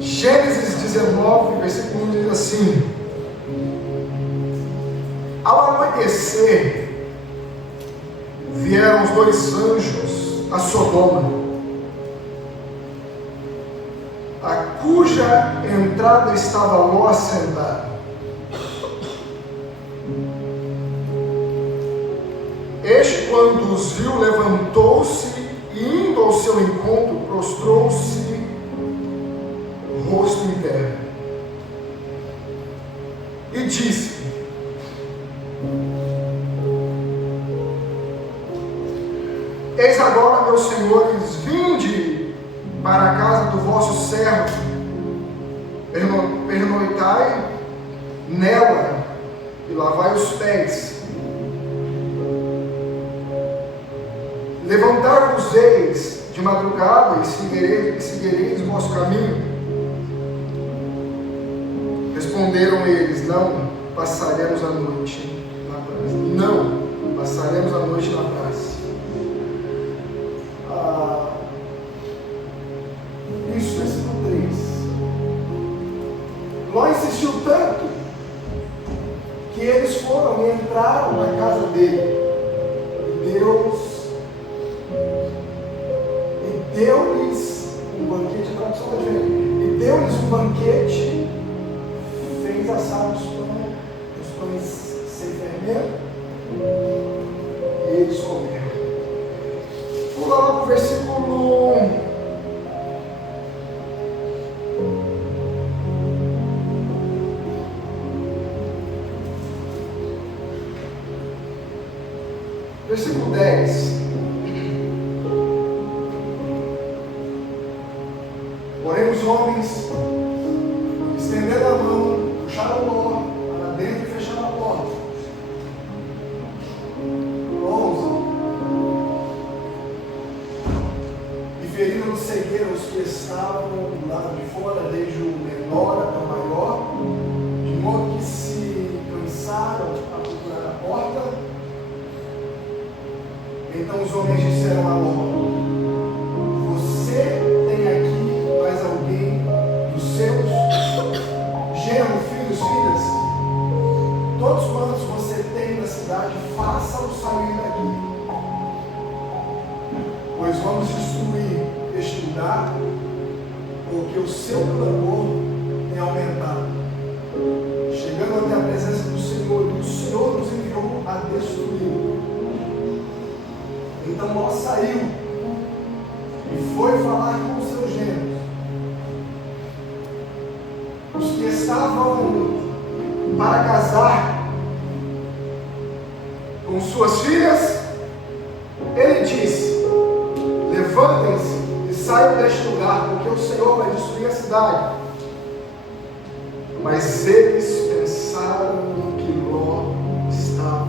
Gênesis 19, versículo 1 diz assim: ao amanhecer, vieram os dois anjos a Sodoma, a cuja entrada estava Ló assentado. Este, quando os viu, levantou-se e, indo ao seu encontro, prostrou-se rosto em terra e disse: eis agora, meus senhores, vinde para a casa do vosso servo, pernoitai nela e lavai os pés. Levantar-vos-eis de madrugada e seguireis o vosso caminho. Responderam eles: não passaremos a noite na praça. Não passaremos a noite na praça. Isso, versículo 3. Ló insistiu tanto que eles foram e entraram na casa dele. E deu-lhes um banquete, a tradução é diferente. E deu-lhes um banquete, fez assar os pães sem fermento, e eles comeram. Vamos lá para o versículo 1. Versículo 10. Porém os homens, estendendo a mão, puxaram Ló para dentro e fecharam a porta. 11. E feriram de cegueira os que estavam do lado de fora, desde o menor até o maior, de modo que se cansaram a procurar a porta. Então os homens disseram a Ló: você tem aqui mais alguém dos seus genros, filhos, filhas? Todos quantos você tem na cidade, faça-os sair daqui, pois vamos destruir este lugar, porque o seu clamor tem aumentado, chegando até a presença do Senhor, e o Senhor nos enviou a destruí-lo. Então Ló saiu e foi falar com os seus genros, os que estavam para casar com suas filhas. Ele disse: levantem-se e saiam deste lugar, porque o Senhor vai destruir a cidade. Mas eles pensaram que Ló estava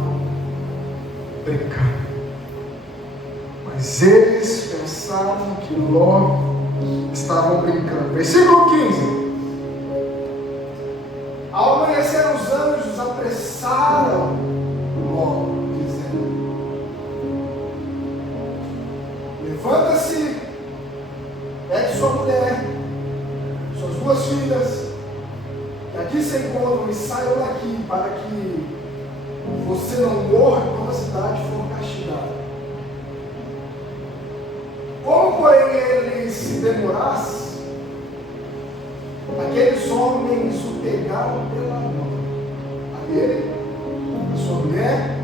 brincando. Mas eles pensaram que Ló estavam brincando. Versículo 15. Ao amanhecer, os anjos apressaram Ló, dizendo: levanta-se, pegue sua mulher, suas duas filhas, que aqui se encontram, e saiam daqui, para que você não morra quando a cidade for castigada. Como, porém, ele se demorasse, aqueles homens o pegaram pela mão, a ele, a sua mulher,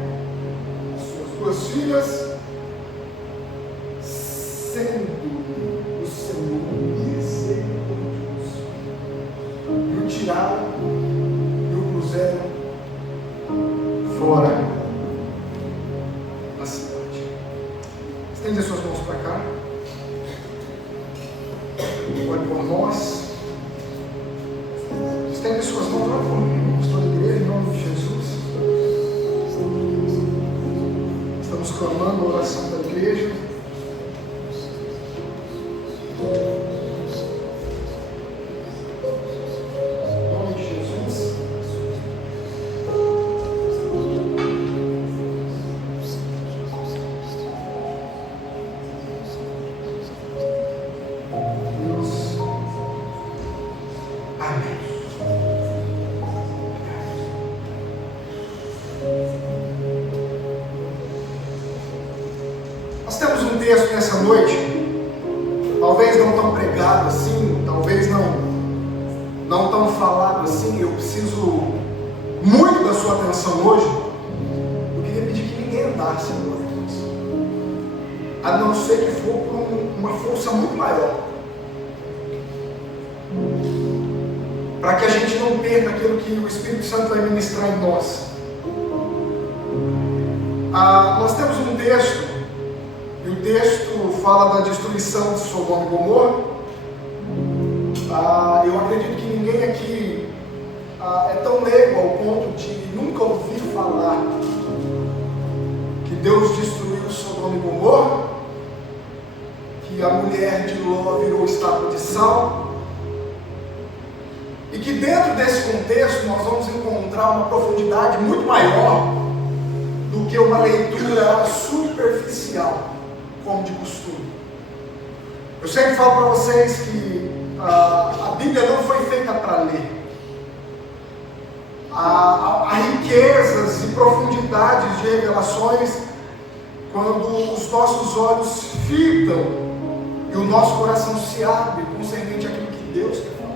as suas duas filhas, sendo o Senhor misericordioso, e o tiraram e o puseram fora da cidade. Estende as suas mãos para cá. Ore por nós. Estende suas mãos lá por mim, pastor da igreja, em nome de Jesus. Estamos clamando a oração da igreja. Em nome de Jesus. texto nessa noite, talvez não tão pregado assim, talvez não tão falado assim. Eu preciso muito da sua atenção hoje. Eu queria pedir que ninguém andasse agora, a não ser que for por uma força muito maior, para que a gente não perca aquilo que o Espírito Santo vai ministrar em nós. Nós temos um texto, e o texto fala da destruição de Sodoma e Gomorra. Eu acredito que ninguém aqui é tão leigo ao ponto de nunca ouvir falar que Deus destruiu Sodoma e Gomorra, que a mulher de Ló virou estátua de sal, e que dentro desse contexto nós vamos encontrar uma profundidade muito maior do que uma leitura superficial, como de costume. Eu sempre falo para vocês que a Bíblia não foi feita para ler. Há riquezas e profundidades de revelações quando os nossos olhos fitam e o nosso coração se abre concernente àquilo que Deus quer falar.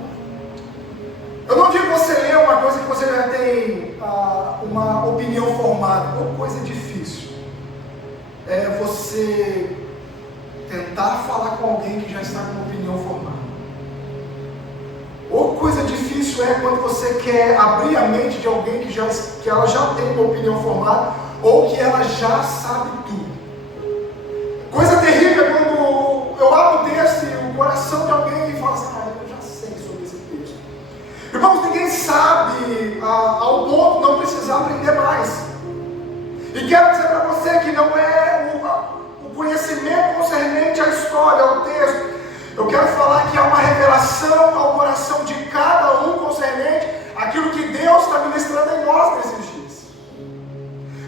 Eu não digo você ler uma coisa que você já tem uma opinião formada. Ou coisa difícil é você tentar falar com alguém que já está com uma opinião formada. Ou coisa difícil é quando você quer abrir a mente de alguém que ela já tem uma opinião formada, ou que ela já sabe tudo. Coisa terrível é quando eu abro o texto e o coração de alguém fala assim: eu já sei sobre esse texto. Irmãos, ninguém sabe ao ponto de não precisar aprender mais. E quero dizer para você que não é o conhecimento concernente à história, ao texto. Eu quero falar que há uma revelação ao coração de cada um concernente àquilo que Deus está ministrando em nós nesses dias.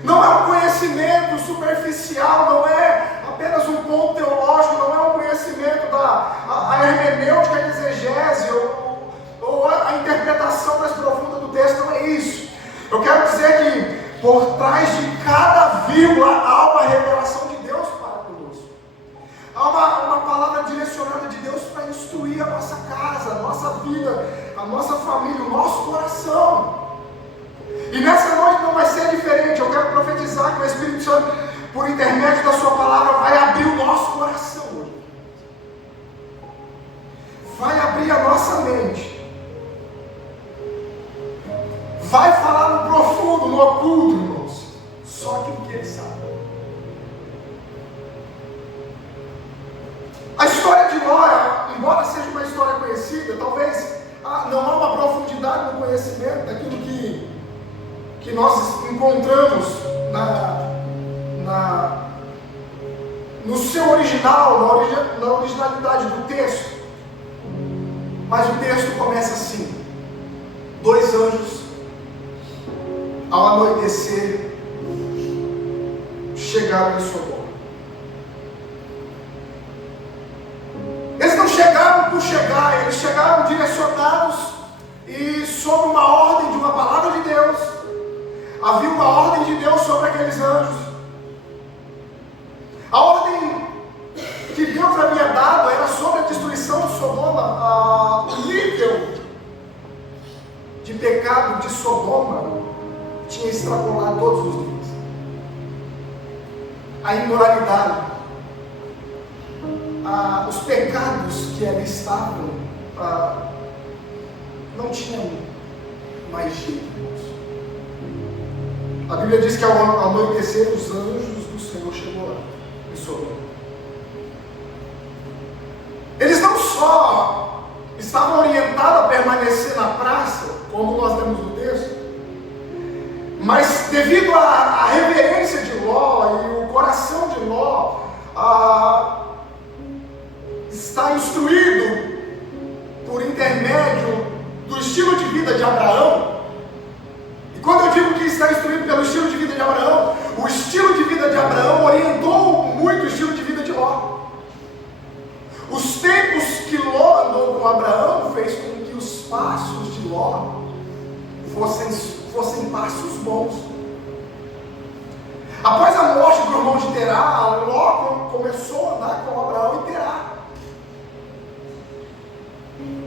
Não é um conhecimento superficial, não é apenas um ponto teológico, não é um conhecimento da hermenêutica e exegese, ou a interpretação mais profunda do texto, não é isso. Eu quero dizer que por trás de cada vírgula há uma revelação de Deus para conosco. Há uma palavra direcionada de Deus para instruir a nossa casa, a nossa vida, a nossa família, o nosso coração. E nessa noite não vai ser diferente. Eu quero profetizar que o Espírito Santo, por intermédio da sua palavra, vai abrir o nosso coração hoje. Vai abrir a nossa mente. Vai falar no profundo, no oculto, irmãos. Só aquilo que Ele sabe. A história de Ló, embora seja uma história conhecida, talvez não há uma profundidade no conhecimento daquilo que nós encontramos no seu original, na originalidade do texto. Mas o texto começa assim: 2 anjos, ao anoitecer, chegaram em Sodoma. Eles não chegaram por chegar, eles chegaram direcionados e sob uma ordem de uma palavra de Deus. Havia uma ordem de Deus sobre aqueles anjos. A ordem que Deus havia dado era sobre a destruição de Sodoma. O nível de pecado de Sodoma tinha extrapolado todos os níveis. A imoralidade, os pecados que ali estavam, não tinham mais jeito, irmãos. A Bíblia diz que ao anoitecer os anjos do Senhor chegou em Sodoma. Eles não só estavam orientados a permanecer na praça, como nós temos no texto, mas devido à reverência de Ló e o coração de Ló está instruído por intermédio do estilo de vida de Abraão. E quando eu digo que está instruído pelo estilo de vida de Abraão, o estilo de vida de Abraão orientou muito o estilo de vida de Ló. Os tempos que Ló andou com Abraão fez com que os passos de Ló fossem passos bons. Após a morte do irmão de Terá, Ló começou a andar com Abraão e Terá.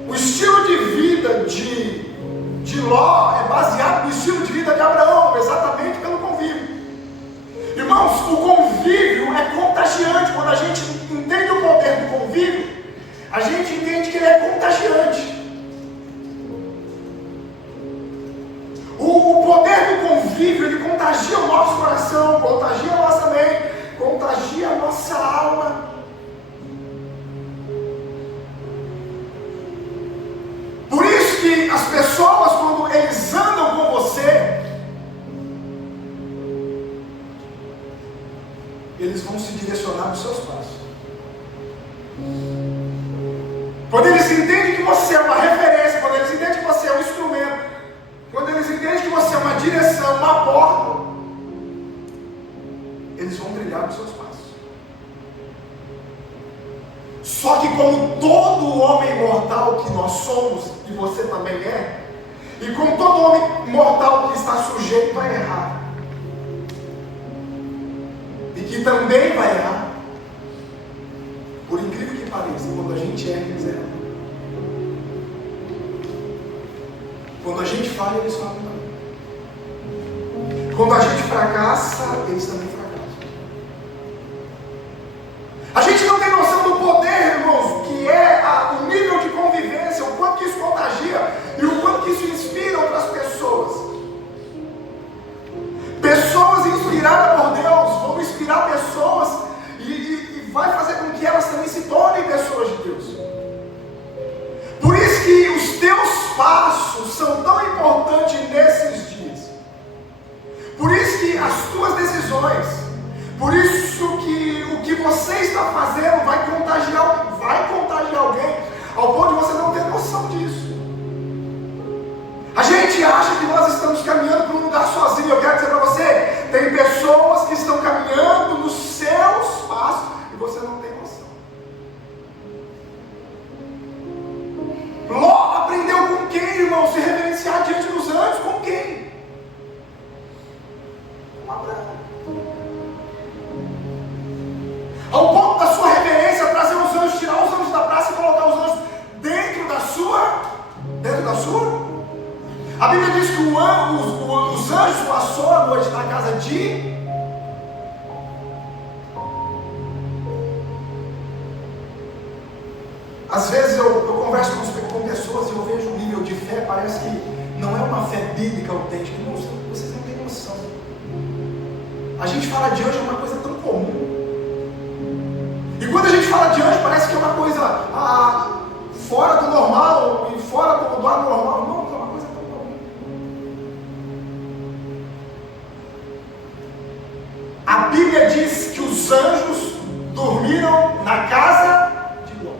O estilo de vida de Ló é baseado no estilo de vida de Abraão, exatamente pelo convívio. Irmãos, o convívio é contagiante. Quando a gente entende o poder do convívio, a gente entende que ele é contagiante. O poder do convívio, ele contagia o nosso coração, contagia a nossa mente, contagia a nossa alma. Por isso que as pessoas, quando eles andam com você, eles vão se direcionar nos seus passos. Quando eles entendem que você é uma referência, quando eles entendem que você é um instrumento, quando eles entendem que você é uma direção, uma porta, eles vão trilhar nos seus passos. Só que como todo homem mortal que nós somos, e você também é, e como todo homem mortal que está sujeito a errar, e que também vai errar, por incrível que pareça, quando a gente erra, eles erram. Quando a gente falha, eles falam também. Quando a gente fracassa, eles também fracassam. A gente não tem noção do poder, irmãos, que é o nível de convivência, o quanto que isso contagia e o quanto que isso inspira outras pessoas. Pessoas inspiradas por Deus vão inspirar pessoas e vai fazer com que elas também se tornem pessoas de Deus. Por isso que os teus passos são tão importantes nesses dias. Por isso que as tuas decisões, por isso que o que você está fazendo vai contagiar alguém, ao ponto de você não ter noção disso. A gente acha que nós estamos caminhando para um lugar sozinho. Eu quero dizer para você, tem pessoas que estão caminhando nos seus passos e você não tem noção. Ló aprendeu com quem, irmão? Se reverenciar diante dos anjos, com quem? Com Abraão. Ao ponto da sua reverência, trazer os anjos, tirar os anjos da praça e colocar os anjos dentro da sua? A Bíblia diz que os anjos passou a noite na casa de... Às vezes eu converso com pessoas e eu vejo um nível de fé, parece que não é uma fé bíblica autêntica. Não, vocês não têm noção. A gente fala de anjo é uma coisa tão comum. E quando a gente fala de anjo, parece que é uma coisa fora do normal e fora do anormal. Não, é uma coisa tão comum. A Bíblia diz que os anjos dormiram na casa de Ló.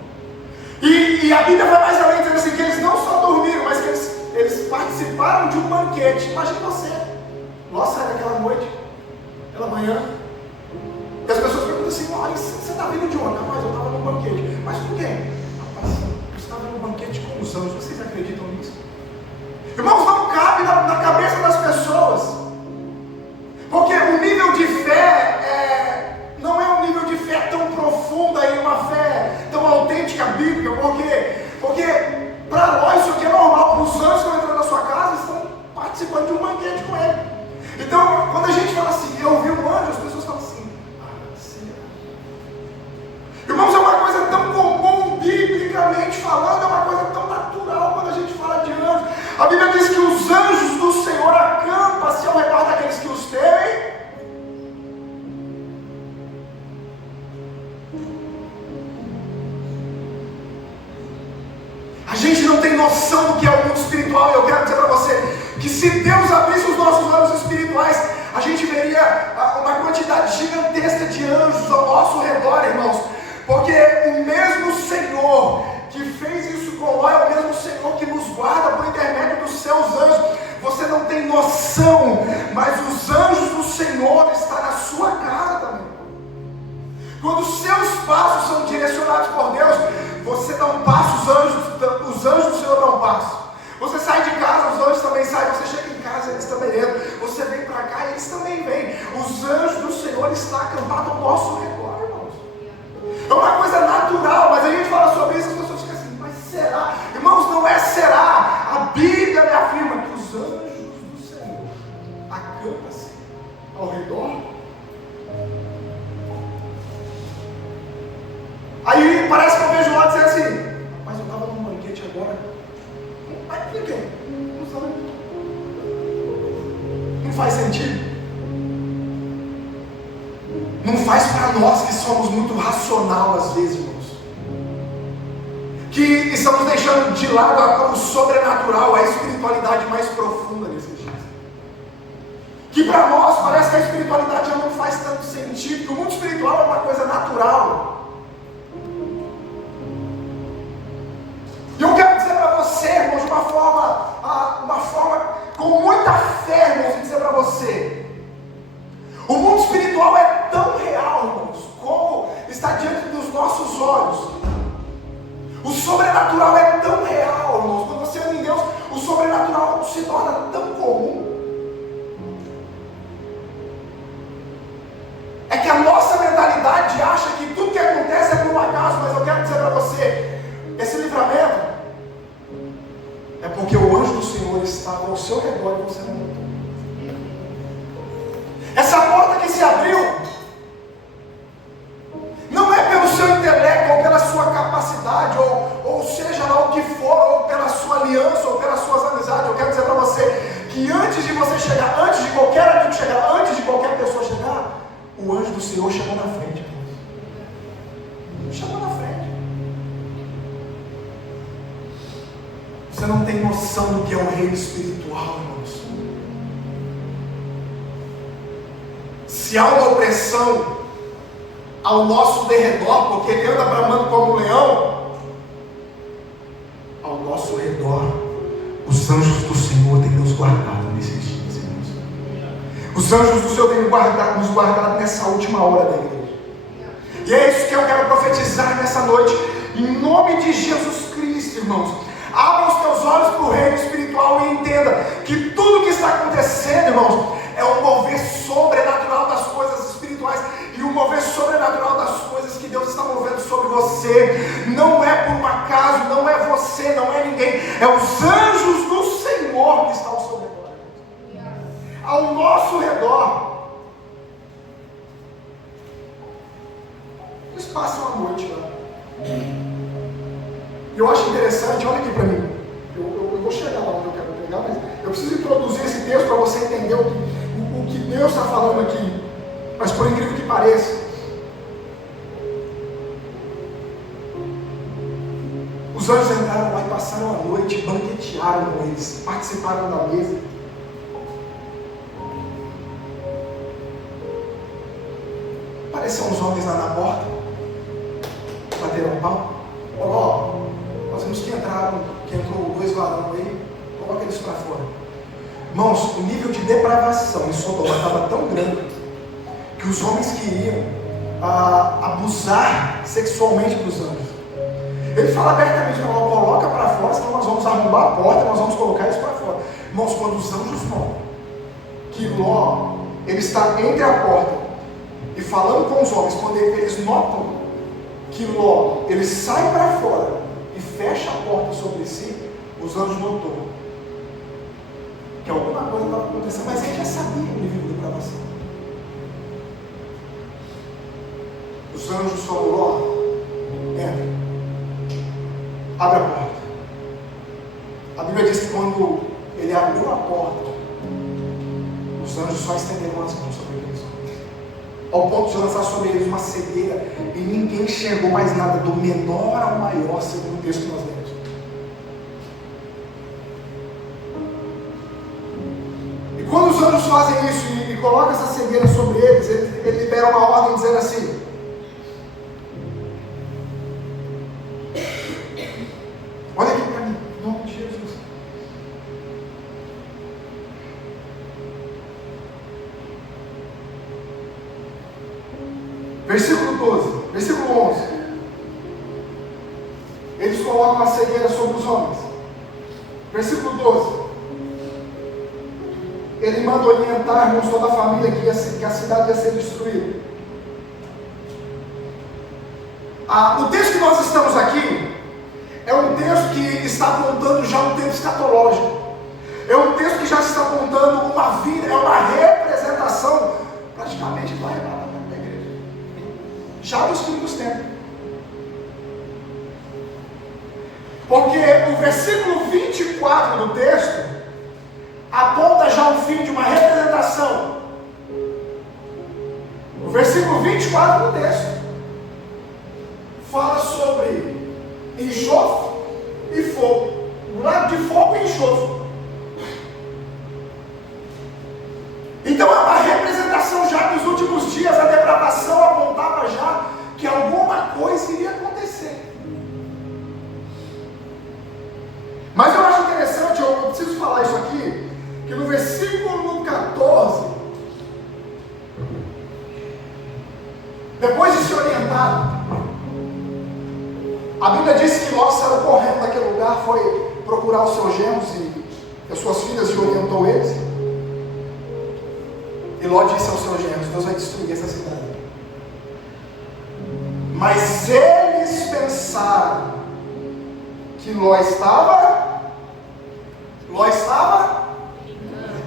E a Bíblia vai mais além, dizendo assim, que eles não só dormiram, mas que eles participaram de um banquete. Imagina você, Ló sai daquela noite, aquela manhã, e as pessoas perguntam assim, olha, você está vindo de onde? Mas eu estava no banquete. Mas com quem? Rapaz, eu estava no banquete com os anjos. Vocês acreditam nisso? Irmãos, não cabe na cabeça das pessoas. Porque o nível de fé não é um nível de fé tão profunda e uma fé tão autêntica bíblica. Porque para nós isso aqui é normal. Os anjos que estão entrando na sua casa estão participando de um banquete com ele. Então, quando a gente fala assim, eu vi um anjo, as pessoas falam assim, irmãos, é uma coisa tão comum, biblicamente falando, é uma coisa tão natural quando a gente fala de anjos. A Bíblia diz que os anjos do Senhor acampam-se ao redor daqueles que os temem. A gente não tem noção do que é o mundo espiritual. Eu quero dizer para você que se Deus abrisse os nossos olhos espirituais, a gente veria uma quantidade gigantesca de anjos ao nosso redor, irmãos. Porque o mesmo Senhor que fez isso com Ló é o mesmo Senhor que nos guarda por intermédio dos seus anjos. Você não tem noção, mas os anjos do Senhor estão na sua casa também. Quando os seus passos são direcionados por Deus, você dá um passo, os anjos do Senhor dão um passo. Você sai de casa, os anjos também saem. Você chega em casa, eles também entram. Você vem para cá, eles também vêm. Os anjos do Senhor estão acampados ao nosso redor, irmãos. É uma coisa natural, mas a gente fala sobre isso e as pessoas ficam assim, mas será? Irmãos, não é será. A Bíblia me afirma que os anjos do Senhor acampam-se ao redor. Aí parece que eu vejo lá dizer assim, mas eu estava num banquete agora. Mas por quê? Não sabe. Não faz sentido. Não faz para nós que somos muito racional às vezes, irmãos. Que estamos deixando de lado o sobrenatural, a espiritualidade mais profunda nesses dias. Que para nós parece que a espiritualidade já não faz tanto sentido, que o mundo espiritual é uma coisa natural. E eu quero dizer para você, irmãos, de uma forma com muita fé, irmãos, dizer para você, o mundo espiritual é tão real, irmãos, como está diante dos nossos olhos. O sobrenatural é tão real, irmãos. Quando você anda em Deus, o sobrenatural se torna tão comum. É que a nossa mentalidade acha que tudo que acontece é por um acaso, mas eu quero dizer para você, esse livramento é porque o anjo do Senhor estava ao seu redor e você não notou. Essa porta que se abriu não é pelo seu intelecto ou pela sua capacidade, ou seja lá o que for, ou pela sua aliança, ou pelas suas amizades. Eu quero dizer para você que antes de você chegar, antes de qualquer amigo chegar, antes de qualquer pessoa chegar, o anjo do Senhor chegou na frente. Chegou na frente. Você não tem noção do que é o reino espiritual, irmãos. Se há uma opressão ao nosso derredor, porque ele anda bramando como um leão, ao nosso redor, os anjos do Senhor têm nos guardado nesses dias, irmãos. Os anjos do Senhor têm nos guardado nessa última hora da igreja. E é isso que eu quero profetizar nessa noite, em nome de Jesus Cristo, irmãos. Abra os teus olhos para o reino espiritual e entenda que tudo que está acontecendo, irmãos, é um mover sobrenatural das coisas espirituais e um mover sobrenatural das coisas que Deus está movendo sobre você. Não é por um acaso, não é você, não é ninguém, é os anjos do Senhor que estão ao seu redor, ao nosso redor. Eles passam a noite lá. E eu acho interessante, olha aqui para mim. Eu vou chegar lá onde eu quero pegar, mas eu preciso introduzir esse texto para você entender o que Deus está falando aqui. Mas por incrível que pareça, os anjos entraram lá e passaram a noite, banquetearam com eles, participaram da mesa. Apareceram uns homens lá na porta, bateram um pau. Nós vimos que entrou 2 varões aí, coloca eles para fora. Irmãos, o nível de depravação em Sodoma estava tão grande que os homens queriam abusar sexualmente dos anjos. Ele fala abertamente, coloca para fora, senão nós vamos arrombar a porta, nós vamos colocar eles para fora. Irmãos, quando os anjos notam que Ló, ele está entre a porta e falando com os homens, quando eles notam que Ló, ele sai para fora e fecha a porta sobre si, os anjos notou que alguma coisa estava acontecendo, mas ele já sabia o nível de depravação. Os anjos falaram: Ló, entra, abre a porta. A Bíblia diz que quando ele abriu a porta, os anjos só estenderam as mãos sobre eles, ao ponto de lançar sobre eles uma cegueira, e ninguém enxergou mais nada, do menor ao maior, segundo o texto que nós lemos. E quando os anjos fazem isso e colocam essa cegueira sobre eles, ele libera uma ordem dizendo assim: olha aqui para mim, em nome de Jesus. Versículo 12, versículo 11. Eles colocam a cegueira sobre os homens. Versículo 12. Ele manda orientar, irmãos, toda a família que a cidade ia ser destruída. O texto que nós estamos aqui é um texto que está apontando já um tempo escatológico. É um texto que já está apontando uma vida, é uma representação praticamente do arrebatamento da igreja. Já dos fins dos tempos. Porque o versículo 24 do texto aponta já o fim de uma representação. O versículo 24 do texto fala sobre enxofre e fogo. Do lado de fogo e enxofre. Então é uma representação já dos últimos dias. A depravação apontava já que alguma coisa iria acontecer. Mas eu acho interessante, eu preciso falar isso aqui, que no versículo 14, depois de se orientar, a Bíblia diz que Ló saiu correndo daquele lugar, foi procurar os seus genros e as suas filhas e orientou eles. E Ló disse aos seus genros: Deus vai destruir essa cidade. Mas eles pensaram que Ló estava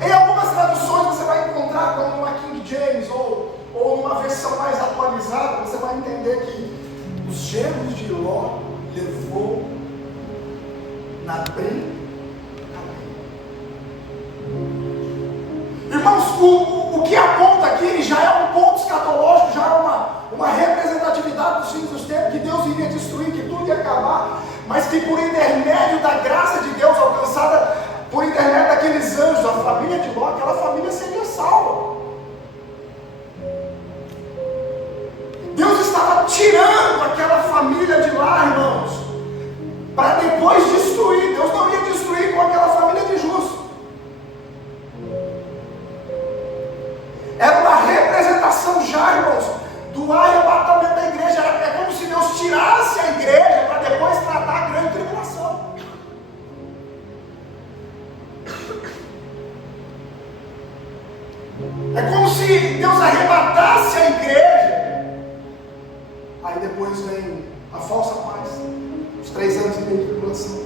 em algumas traduções você vai encontrar como numa King James ou numa versão mais atualizada, você vai entender que os genros de Ló levou na brincadeira. Irmãos, o que aponta aqui já é um ponto escatológico, já é uma representatividade dos fins dos tempos, que Deus iria destruir, que tudo ia acabar, mas que por intermédio da graça de Deus alcançada, por intermédio daqueles anjos, a família de Ló, aquela família seria salva. Deus estava tirando aquela família de lá, irmãos, para depois destruir. Deus não ia destruir com aquela família de justos. Era uma representação já, irmãos, do arrebatamento da igreja. É como se Deus tirasse a igreja para depois tratar a grande tribulação. É como se Deus arrebatasse a igreja. Aí depois vem a falsa paz, os 3 anos e meio de tribulação.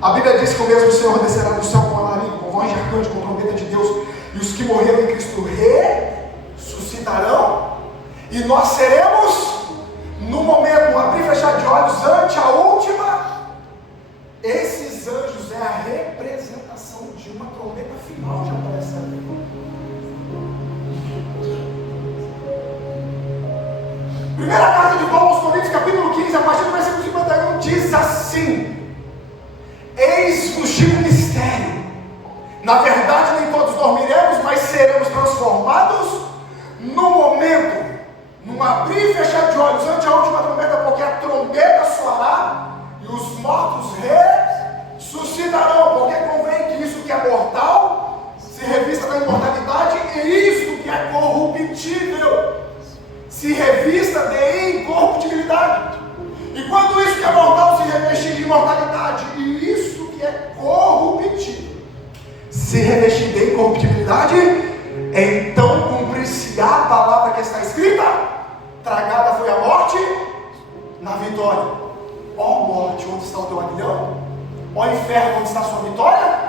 A Bíblia diz que o mesmo Senhor descerá do céu com alarido, com voz de arcanjo, com trombeta de Deus, e os que morreram em Cristo ressuscitarão, e nós seremos, no momento, um abrir e fechar de olhos, ante a última. Esses anjos é a representação de uma trombeta final já aparecendo. Primeira carta de Paulo aos Coríntios, capítulo 15, a partir do versículo 51, diz assim: eis-vos de um mistério. Na verdade, nem todos dormiremos, mas seremos transformados no momento, num abrir e fechar de olhos, ante a última trombeta, porque a trombeta soará e os mortos ressuscitarão. Porque convém que isso que é mortal se revista da imortalidade, e isso que é corruptível se revista de incorruptibilidade. E quando isso que é mortal se revestir de imortalidade, e isso que é corruptível se revestir de incorruptibilidade, então cumprir-se-á a palavra que está escrita: tragada foi a morte na vitória. Ó morte, onde está o teu aguilhão? Ó inferno, onde está a sua vitória?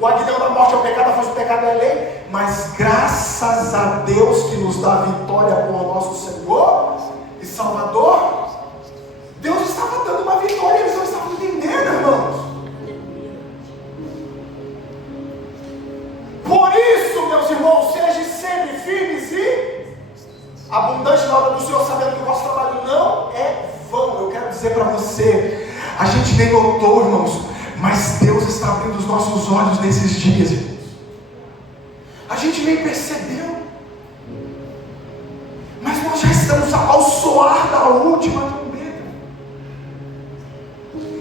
O aguilhão da morte é o pecado, a força do pecado é a lei. Mas graças a Deus que nos dá a vitória por nosso Senhor e Salvador. Deus estava dando uma vitória, eles não estavam entendendo, irmãos. Por isso, meus irmãos, sejam sempre firmes e abundantes na obra do Senhor, sabendo que o vosso trabalho não é vão. Eu quero dizer para você, a gente nem notou, irmãos, mas Deus está abrindo os nossos olhos nesses dias, irmãos. A gente nem percebeu, mas nós já estamos ao soar da última trombeta.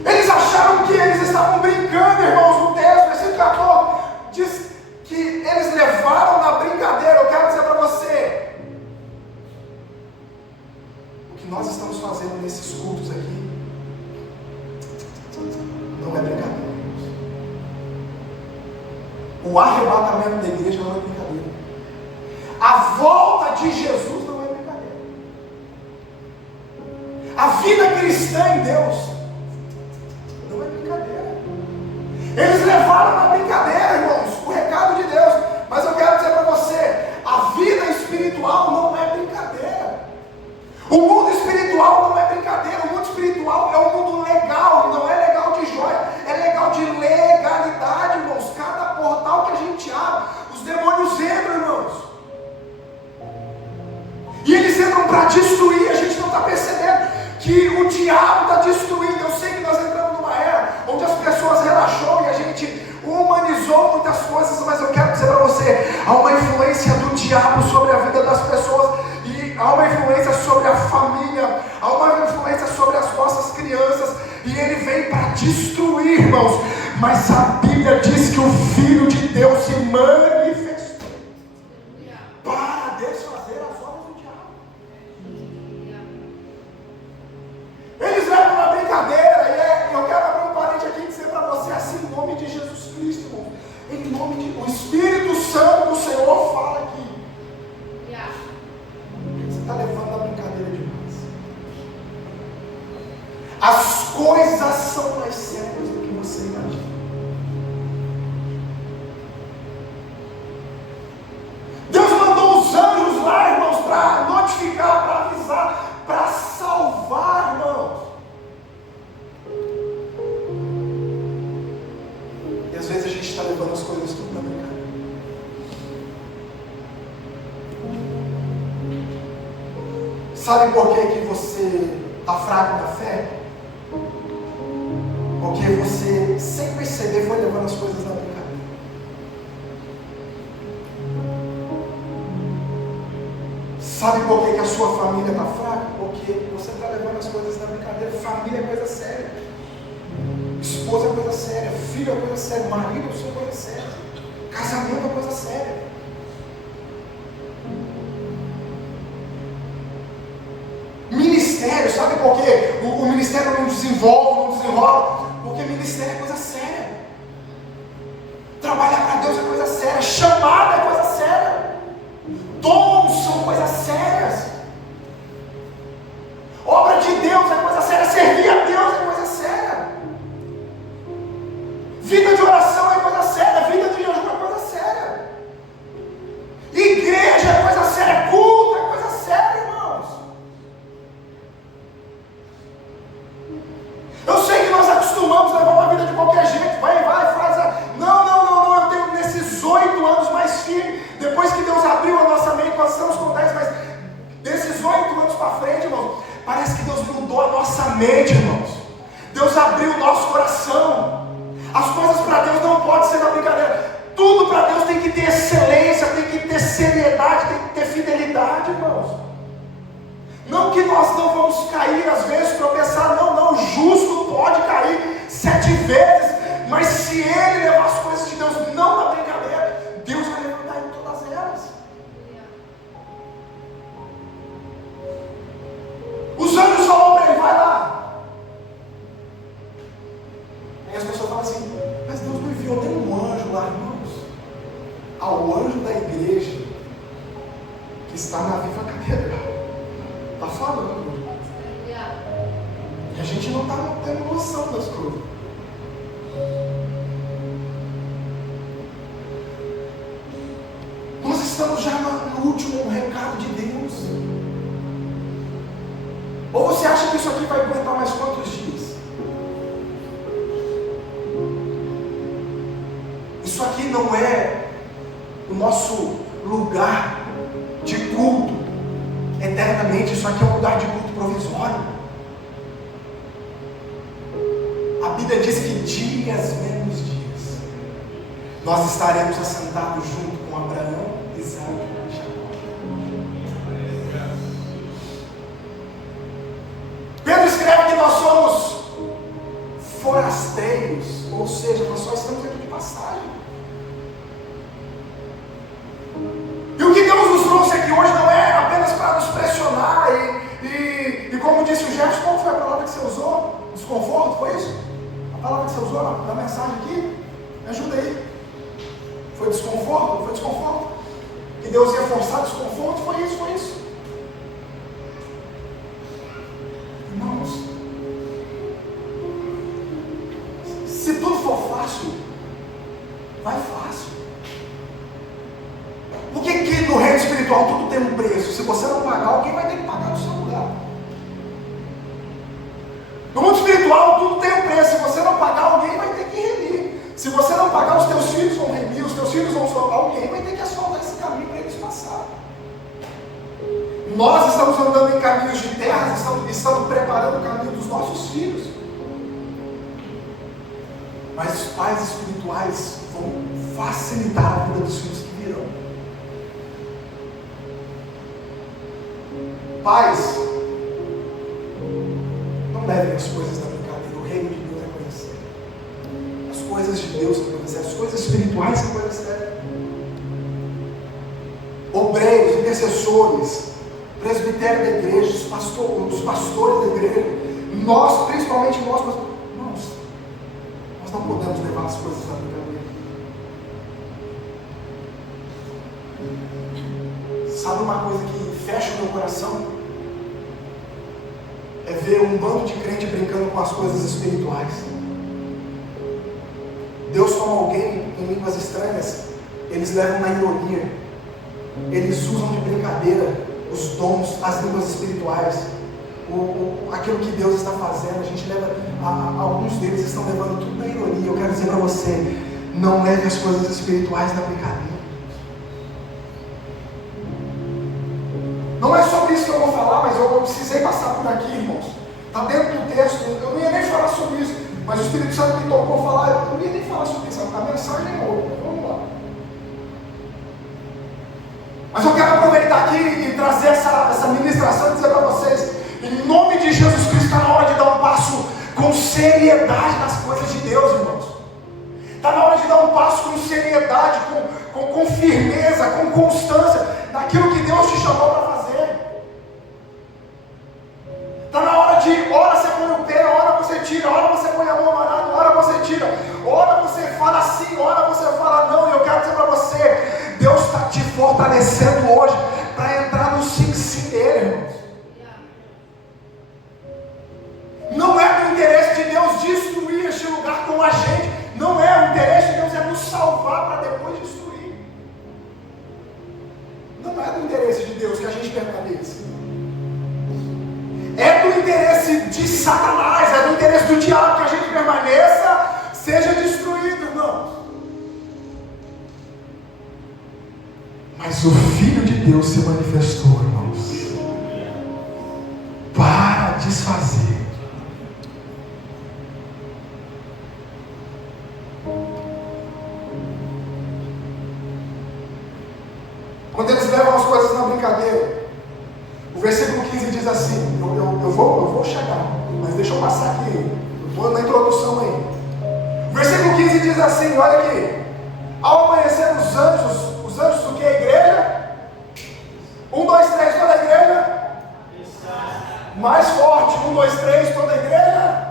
Eles acharam que eles estavam brincando, irmãos. No texto, versículo 14, diz que eles levaram na brincadeira. Eu quero dizer para você, o que nós estamos fazendo nesses cultos aqui não é brincadeira. O arrebatamento da igreja não é brincadeira. A volta de Jesus não é brincadeira. A vida cristã em Deus não é brincadeira. Eles levaram na brincadeira, irmãos, o recado de Deus. Mas eu quero dizer para você, a vida espiritual não é brincadeira. O mundo espiritual não é brincadeira. O mundo espiritual é um mundo legal. Não é legal de joia, é legal de legalidade, irmãos. Cada portal que a gente abre, os demônios entram, irmãos. E eles entram para destruir. A gente não está percebendo que o diabo está destruindo. Eu sei que nós entramos numa era onde as pessoas relaxou e a gente humanizou muitas coisas, mas eu quero dizer para você, há uma influência do diabo sobre a vida das pessoas, e há uma influência sobre a família, há uma influência sobre as nossas crianças, e ele vem para destruir, irmãos. Mas a Bíblia diz que o Filho de Deus se manifestou para desfazer as obras do diabo. Eles levam uma brincadeira, e eu quero abrir um parênteses aqui e dizer para você, assim, em nome de Jesus Cristo, irmão, em nome de o Espírito Santo do Senhor fala aqui. Você está levando a brincadeira demais. As coisas são mais sérias do que você imagina. Deus mandou os anjos lá, irmãos, para notificar, para avisar, para salvar, irmãos. E às vezes a gente está levando as coisas tudo na brincadeira. Sabe por que você está fraco na fé? Porque você, sem perceber, foi levando as coisas na brincadeira. Sabe por que a sua família está fraca? Porque você está levando as coisas na brincadeira. Família é coisa séria. Esposa é coisa séria. Filho é coisa séria. Marido é coisa séria. Casamento é coisa séria. Ministério, sabe por quê? O ministério não desenvolve, não desenrola. Porque ministério é coisa séria. Trabalhar para Deus é coisa séria. Chamada é coisa séria. Dons são coisas sérias. Obra de Deus é coisa séria. Servir a Deus é coisa séria. Vida de oração é coisa séria. Vida de jejum é coisa séria. Igreja é coisa séria. Culto é coisa séria, irmãos. Eu sei que nós acostumamos a levar uma vida de qualquer jeito. Vai, faz. Não. Eu tenho nesses 8 anos mais firme. Depois que Deus abriu a nossa mente, nós estamos com 10, mas desses 8 anos para frente, irmãos, parece que Deus mudou a nossa mente, irmãos. Deus abriu o nosso coração. As coisas para Deus não podem ser na brincadeira. Tudo para Deus tem que ter excelência, tem que ter seriedade, tem que ter fidelidade, irmãos. Não que nós não vamos cair, às vezes, tropeçar, não. O justo pode cair 7 vezes, mas se ele levar as coisas de Deus não na brincadeira, Deus vai levantar em todas elas. Os anjos falam para ele, vai lá. Aí as pessoas falam assim, mas Deus não enviou nenhum anjo lá, irmãos. Ao anjo da igreja que está na Viva Catedral. Está falando. E a gente não está tendo noção das coisas. Nós estamos já no último recado de Deus. Ou você acha que isso aqui vai aguentar mais quantos dias? Isso aqui não é o nosso lugar de culto eternamente. Isso aqui é um lugar de culto provisório. A Bíblia diz que dias menos dias nós estaremos assentados junto com Abraão, Isaac e Jacó. Pedro escreve que nós somos forasteiros, ou seja, nós só estamos aqui de passagem. E o que Deus nos trouxe aqui hoje não é apenas para nos pressionar e como disse o Gerson, qual foi a palavra que você usou? Desconforto, foi isso? A palavra que você usou na mensagem aqui? Me ajuda aí. Foi desconforto? Foi desconforto? Que Deus ia forçar desconforto? Foi isso. Irmãos, fácil. Vai fácil. Por que no reino espiritual tudo tem um preço? Se você não pagar, alguém vai ter que pagar no seu lugar. No mundo espiritual tudo tem um preço. Se você não pagar, alguém vai ter que remir. Se você não pagar, os teus filhos vão remir, os teus filhos vão soltar. Alguém vai ter que asfaltar esse caminho para eles passarem. Nós estamos andando em caminhos de terra, estamos preparando o caminho dos nossos filhos. Mas os pais espirituais vão facilitar a vida dos filhos que virão. Pais, não levem as coisas da brincadeira. O reino de Deus é coisa séria. As coisas de Deus são coisa séria. As coisas espirituais são coisa séria. Obreiros, intercessores, presbitério da igreja, os pastores da igreja, nós, principalmente nós não podemos levar as coisas da brincadeira. Sabe uma coisa que fecha o meu coração? É ver um bando de crente brincando com as coisas espirituais. Deus toma alguém em línguas estranhas, eles levam na ironia, eles usam de brincadeira os dons, as línguas espirituais, aquilo que Deus está fazendo. A gente leva, alguns deles estão levando tudo na ironia. Eu quero dizer para você, não leve as coisas espirituais na brincadeira. Não é sobre isso que eu vou falar, mas eu precisei passar por aqui, irmãos. Está dentro do texto, eu não ia nem falar sobre isso, mas o Espírito Santo me tocou falar, eu não ia nem falar sobre isso, a mensagem é outra, vamos lá. Mas eu quero aproveitar aqui e trazer essa ministração e dizer para vocês, em nome de Jesus Cristo, está na hora de dar um passo com seriedade nas coisas de Deus, irmãos. Está na hora de dar um passo com seriedade, com firmeza, com constância, naquilo que Deus te chamou para fazer. Está na hora de, ora você põe o pé, ora você tira, ora você põe a mão amarrada, ora você tira, ora você fala sim, ora você fala não. E eu quero dizer para você, Deus está te fortalecendo hoje para entrar no sim dele, irmãos. Não é do interesse de Deus destruir este lugar com a gente. Não é, o interesse de Deus é nos salvar para depois destruir. Não é do interesse de Deus que a gente permaneça. É do interesse de Satanás, é do interesse do diabo que a gente permaneça, seja destruído, irmãos. Mas o Filho de Deus se manifestou, irmãos, para desfazer. Quando eles levam as coisas na brincadeira, o versículo 15 diz assim, eu vou chegar, mas deixa eu passar aqui, eu estou na introdução aí. O versículo 15 diz assim, olha aqui, ao amanhecer os anjos do que a igreja? 1, 2, 3, toda a igreja? Mais forte, 1, 2, 3, toda a igreja?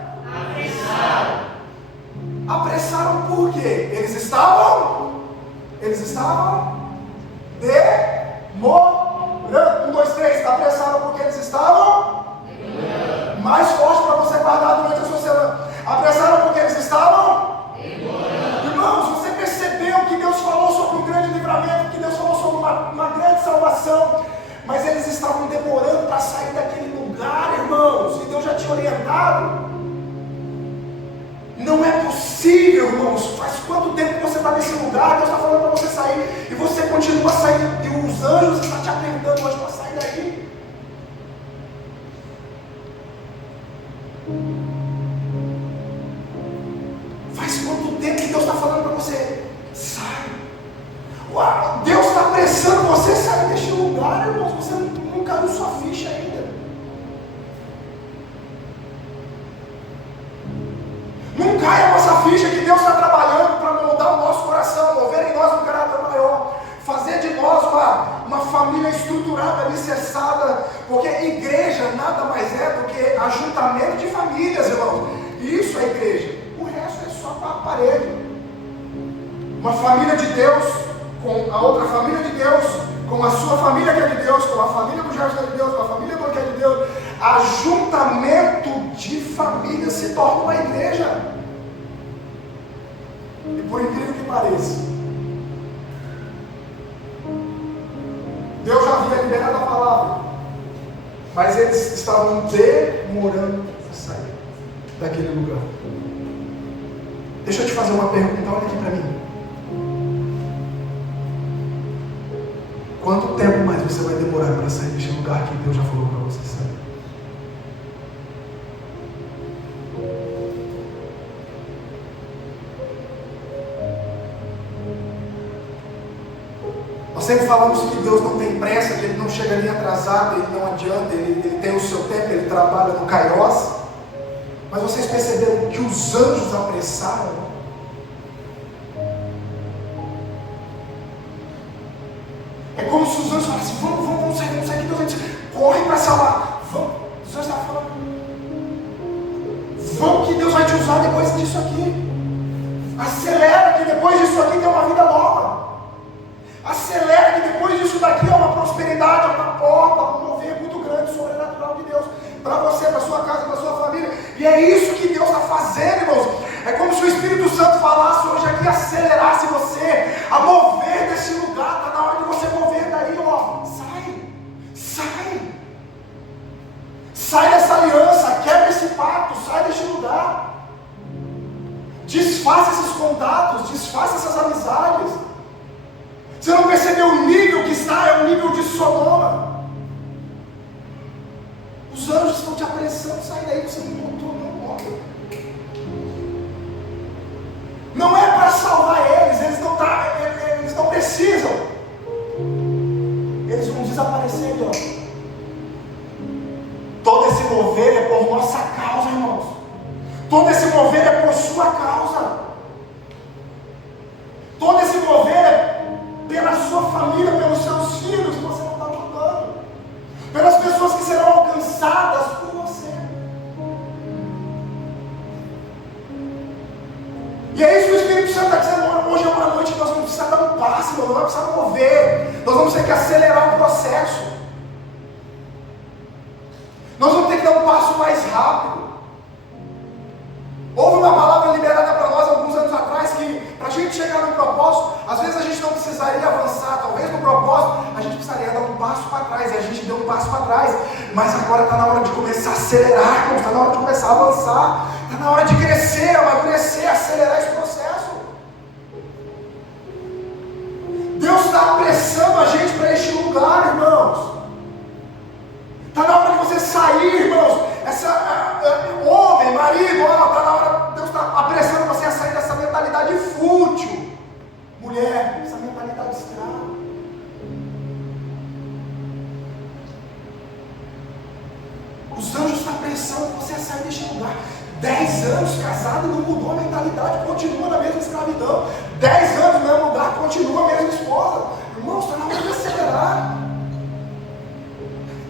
Apressaram por quê? Eles estavam demorando. 1, 2, 3, apressaram porque eles estavam mais forte para você guardar durante a sua semana. Apressaram porque eles estavam irmãos, você percebeu que Deus falou sobre um grande livramento, que Deus falou sobre uma grande salvação, mas eles estavam demorando para sair daquele lugar, irmãos, e Deus já tinha orientado. Não é possível, irmãos. Faz quanto tempo que você está nesse lugar? Deus está falando para você sair e você continua saindo, e os anjos estão te apertando hoje para sair daí. Faz quanto tempo que Deus está falando para você? Sai. Uau, Deus está apressando você a sair deste lugar, irmãos. Você não caiu sua ficha ainda. Não cai a nossa ficha que Deus está trabalhando para moldar o nosso coração, mover em nós um caráter maior, fazer de nós uma família estruturada, alicerçada, porque igreja nada mais é do que ajuntamento de famílias, irmãos. Isso é igreja. O resto é só parede. Uma família de Deus com a outra família de Deus, com a sua família que é de Deus, com a família do Jardim de Deus, com a família do que é de Deus. Ajuntamento de família se torna uma igreja. E por incrível que pareça, Deus já havia liberado a palavra, mas eles estavam demorando a sair daquele lugar. Deixa eu te fazer uma pergunta, olha aqui para mim. Quanto tempo mais você vai demorar para sair deste lugar que Deus já falou para você sair? Nós sempre falamos que Deus não tem pressa, que Ele não chega nem atrasado, Ele não adianta, Ele tem o seu tempo, Ele trabalha no Kairos. Mas vocês perceberam que os anjos apressaram? É como se os anjos falassem, vamos sair que Deus corre para salvar. Vamos, os anjos estavam falando, vamos que Deus vai te usar depois disso aqui. Acelera que depois disso aqui tem uma vida nova. Acelera que depois disso daqui é uma prosperidade, é uma porta, um mover muito grande, sobrenatural de Deus, para você, para sua casa, para sua família. E é isso que Deus está fazendo, irmãos. É como se o Espírito Santo falasse hoje aqui, acelerasse você a mover desse lugar. Está na hora de você mover daí, ó. Sai dessa aliança, quebra esse pacto, sai deste lugar. Desfaça esses contatos, desfaça essas amizades. Você não percebeu o nível que está? É o nível de Sodoma. Os anjos estão te apressando, sai daí, você não botou, não morre. Não é para salvar eles, eles não precisam. Eles vão desaparecer ali, ó. Todo esse mover é por nossa causa, irmãos. Todo esse mover é por sua causa. Todo esse mover é pela sua família, pelos seus filhos que você não está ajudando, pelas pessoas que serão alcançadas por você. E é isso que o Espírito Santo está dizendo. Hoje é uma noite que nós vamos precisar dar um passo, nós vamos precisar mover, nós vamos ter que acelerar o processo, nós vamos ter que dar um passo mais rápido. Houve uma palavra liberada para nós alguns anos atrás que, para a gente chegar no propósito, às vezes a gente não precisaria avançar, talvez no propósito a gente precisaria dar um passo para trás, e a gente deu um passo para trás, mas agora está na hora de começar a acelerar, está na hora de começar a avançar, está na hora de crescer, amadurecer, acelerar esse processo. Deus está apressando a gente para este lugar, irmãos. Está na hora de você sair, irmãos. Homem, marido, está na hora, Deus está apressando você a sair dessa mentalidade fútil. Mulher, essa mentalidade escrava. Os anjos estão apressando você a sair deste lugar. 10 anos casado, não mudou a mentalidade, continua na mesma escravidão. 10 anos no mesmo lugar, continua a mesma esposa. Irmãos, está na hora de acelerar.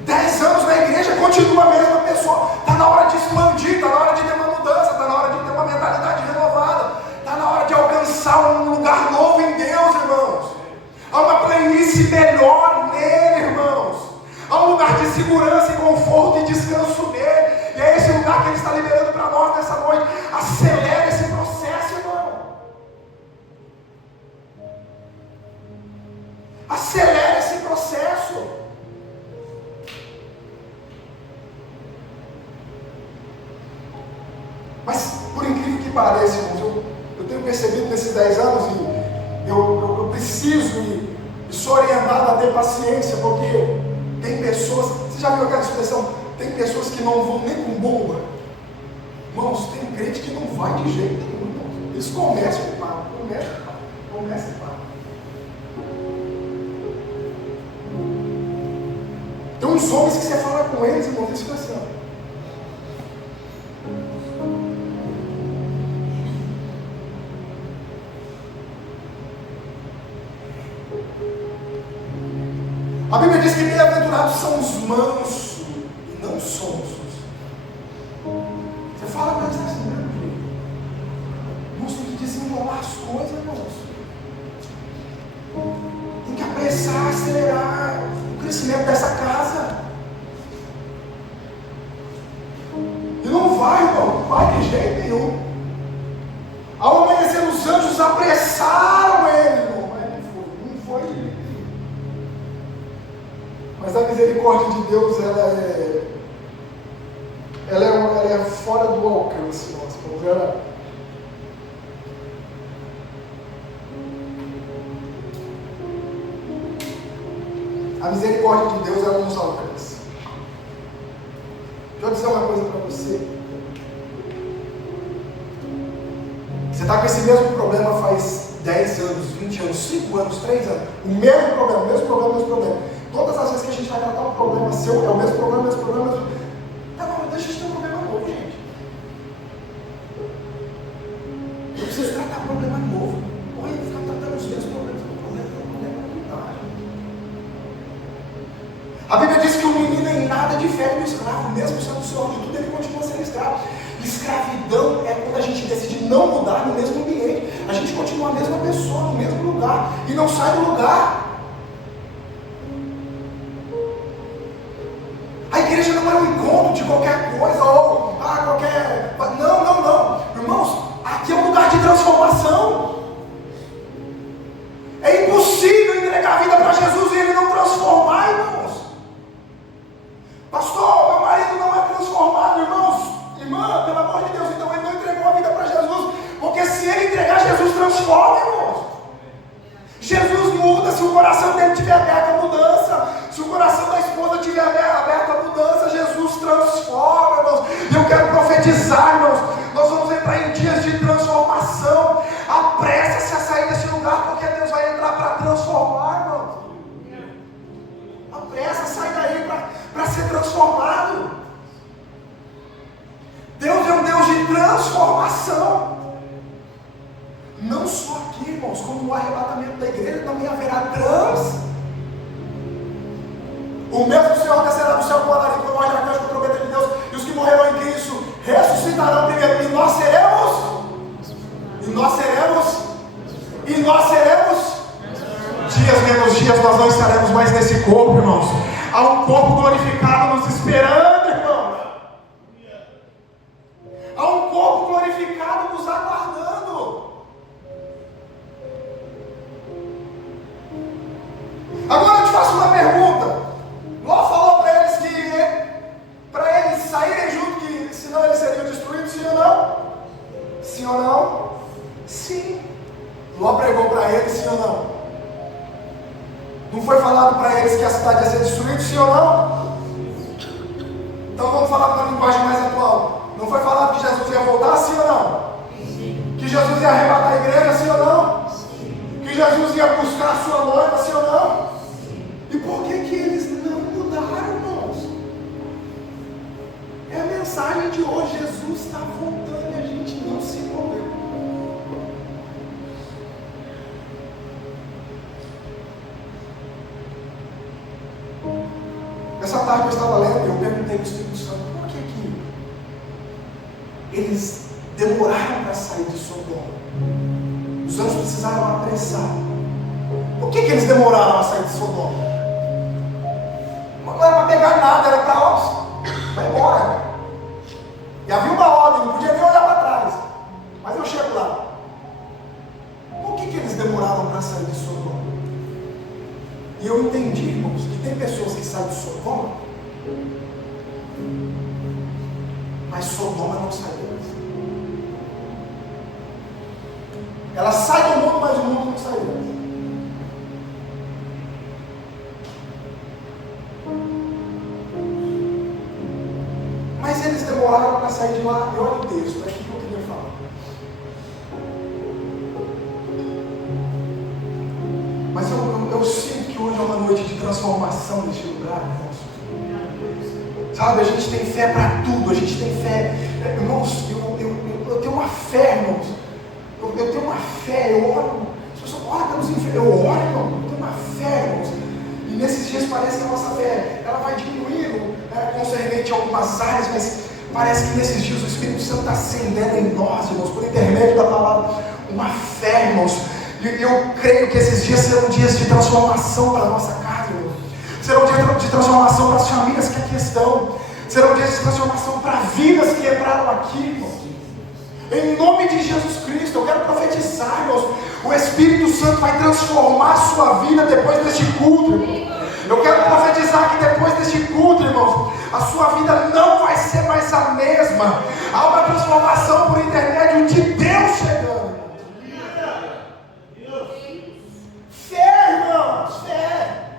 10 anos na igreja, continua a mesma pessoa. Está na hora de expandir, está na hora de ter uma mudança, está na hora de ter uma mentalidade renovada, está na hora de alcançar um lugar novo em Deus, irmãos. Há uma planície melhor nele, irmãos. Há um lugar de segurança e conforto e descanso nele. E é esse lugar que ele está liberando para nós nessa noite. Acelera esse processo, irmão. Acelera esse processo. Mas, por incrível que pareça, irmãos, eu tenho percebido nesses 10 anos, e eu preciso e sou orientado a ter paciência, porque tem pessoas, você já viu aquela expressão, tem pessoas que não vão nem com bomba? Irmãos, tem crente que não vai de jeito nenhum, irmãos. Eles começam e param, começam e param. Tem uns homens que você fala com eles, irmãos, eles ficam assim, ó. A Bíblia diz que bem-aventurados são os mansos e não sonsos. Você fala com eles assim, meu filho. Irmãos, tem que desenrolar as coisas, irmãos. Tem que apressar, acelerar o crescimento dessa casa. E não vai, irmão, não vai de jeito nenhum. Ao amanhecer, os anjos anjos apressaram ele, irmão. Mas não foi. Mas a misericórdia de Deus, ela é fora do alcance nosso. A misericórdia de Deus, ela nos alcança. Deixa eu dizer uma coisa para você. Você está com esse mesmo problema faz 10 anos, 20 anos, 5 anos, 3 anos. O mesmo problema. Todas as vezes que a gente vai tratar um problema seu, é o mesmo problema. Tá bom, deixa eu ter um problema novo, gente. Eu preciso tratar problema novo. Olha, ele está tratando os mesmos problemas. A Bíblia diz que o menino em nada difere do escravo, mesmo sendo o senhor de tudo, ele continua sendo escravo. Escravidão é quando a gente decide não mudar no mesmo ambiente. A gente continua a mesma pessoa, no mesmo lugar, e não sai do lugar. A igreja não é um encontro de qualquer coisa, ou qualquer... Não. Irmãos, aqui é um lugar de transformação. É impossível entregar a vida para Jesus e ele não transformar, irmãos. Pastor, meu marido não é transformado, irmãos. Irmã, pelo amor de Deus, então ele não entregou a vida para Jesus. Porque se ele entregar, Jesus transforma, irmãos. Jesus muda se o coração dele estiver aberto à mudança. Se o coração da esposa estiver aberto à mudança, Jesus transforma, irmãos. E eu quero profetizar, irmãos. Nós vamos entrar em dias de transformação. Apressa-se a sair desse lugar, porque Deus vai entrar para transformar, irmãos. Apressa, sai daí para ser transformado. Deus é um Deus de transformação. Não só aqui, irmãos, como no arrebatamento da igreja também haverá O mesmo Senhor descerá do céu com a nariz, com a voz de arcanjo, com a trombeta de Deus, e os que morrerão em Cristo ressuscitarão primeiro, e nós seremos dias menos dias, nós não estaremos mais nesse corpo, irmãos. Há um corpo glorificado nos esperando, irmão. Há um corpo glorificado nos aguardando. Agora eu te faço uma pergunta. Ló falou para eles que para eles saírem junto, que senão eles seriam destruídos, sim ou não? Sim ou não? Sim. Ló pregou para eles, sim ou não? Não foi falado para eles que a cidade ia ser destruída, sim ou não? Então vamos falar com uma linguagem mais atual. Não foi falado que Jesus ia voltar, sim ou não? Sim. Que Jesus ia arrebatar a igreja, sim ou não? Sim. Que Jesus ia buscar a sua noiva, sim ou não? Sim. E por que eles não mudaram, irmãos? É a mensagem de hoje. Jesus está voltando e a gente não se moveu. Essa tarde eu estava lendo e eu perguntei para o Espírito Santo, por que eles demoraram para sair de Sodoma? Os anjos precisaram apressar. Por que eles demoraram a sair de Sodoma? Não era para pegar nada, era para vai embora. E havia uma ordem, não podia nem olhar para trás. Mas eu chego lá. Por que eles demoraram para sair de Sodoma? E eu entendi, irmãos, que tem pessoas que saem de Sodoma, mas Sodoma não sai delas. Ela sai do mundo, mas o mundo não sai delas. Mas eles demoraram para sair de lá. E olha o texto, é aqui que eu queria falar. Mas eu sinto que hoje é uma noite de transformação neste lugar, irmãos. Sabe, a gente tem fé para tudo, a gente tem fé. Irmãos, eu tenho uma fé, irmãos. Eu tenho uma fé, eu oro. As pessoas oram pelos enfermos, eu oro, irmão. Eu tenho uma fé, irmãos. E nesses dias parece que a nossa fé, ela vai diminuindo, concernente a algumas áreas, mas parece que nesses dias o Espírito Santo está acendendo em nós, irmãos, por intermédio da palavra, uma fé, irmãos. E eu creio que esses dias serão dias de transformação para a nossa casa, irmãos. Serão dias de transformação para as famílias que aqui estão. Serão dias de transformação para vidas que entraram aqui, irmãos. Em nome de Jesus Cristo, eu quero profetizar. profetizar, irmãos. O Espírito Santo vai transformar a sua vida depois deste culto, irmão. Eu quero profetizar que depois deste culto, irmãos, a sua vida não vai ser mais a mesma. Há uma transformação por intermédio de Deus chegando. Fé, irmãos, fé.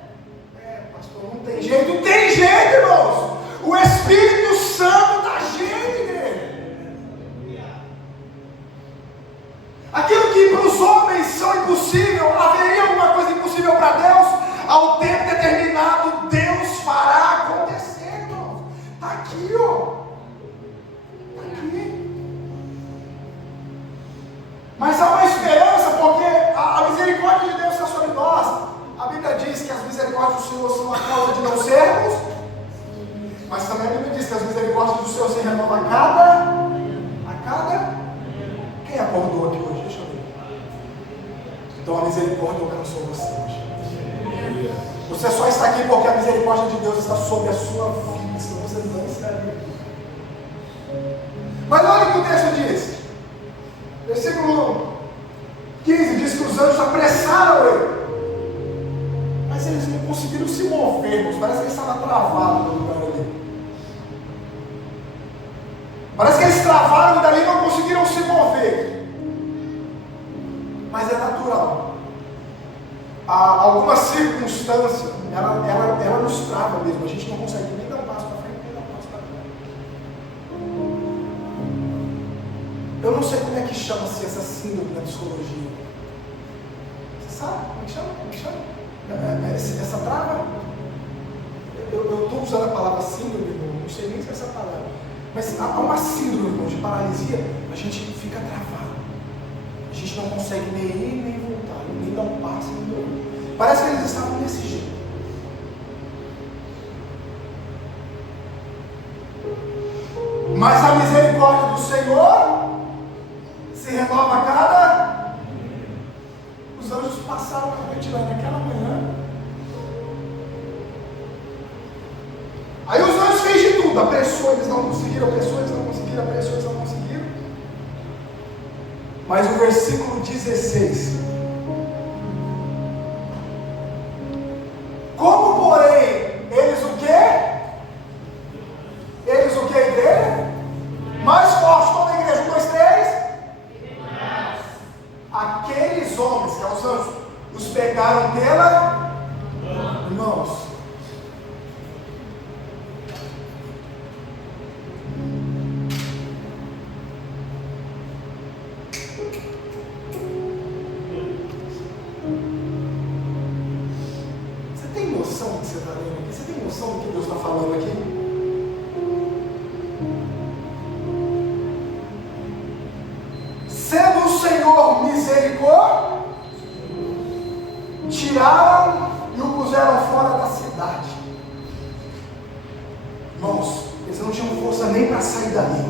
Pastor, não tem jeito. Tem jeito, irmãos. O Espírito Santo dá jeito, igreja. Aquilo que para os homens são impossível, haveria alguma coisa impossível para Deus? Ao tempo determinado, Deus fará acontecer, irmãos. Está aqui, ó. Está aqui. Mas há uma esperança, porque a misericórdia de Deus está sobre nós. A Bíblia diz que as misericórdias do Senhor são a causa de não sermos. Mas também a Bíblia diz que as misericórdias do Senhor se renovam a cada. Quem acordou aqui hoje? Deixa eu ver. Então a misericórdia alcançou você hoje. Você só está aqui porque a misericórdia de Deus está sobre a sua vida, senão você não estaria aqui. Mas olha o que o texto diz. Versículo 15 diz que os anjos apressaram ele. Mas eles não conseguiram se mover, irmãos. Parece que eles estavam travados no lugar ali. Parece que eles travaram e dali não conseguiram se mover. Mas é natural. Há alguma circunstância, ela nos trava mesmo. A gente não consegue nem dar um passo para frente, nem dar um passo para trás. Eu não sei como é que chama-se essa síndrome na psicologia. Você sabe como é que chama? Como é que chama? Essa trava? Eu estou usando a palavra síndrome, não sei nem se é essa palavra. Mas há uma síndrome, irmão, de paralisia, a gente fica travado. A gente não consegue nem ir, nem voltar, nem dar um passo, nem dar outro. Parece que eles estavam desse jeito. Mas a misericórdia do Senhor se renova a cada. Os anjos passaram a noite lá naquela manhã. Aí os anjos fez de tudo, apressou, eles não conseguiram, apressou, eles não conseguiram, apressou, eles não conseguiram. Mas o versículo 16. Como, porém, eles o quê? Eles o quê, igreja? Mais forte, toda a igreja, 1, 2, 3. Aqueles homens, que são os anjos, os pegaram pela. Irmãos. Tiraram e o puseram fora da cidade. Irmãos, eles não tinham força nem para sair dali.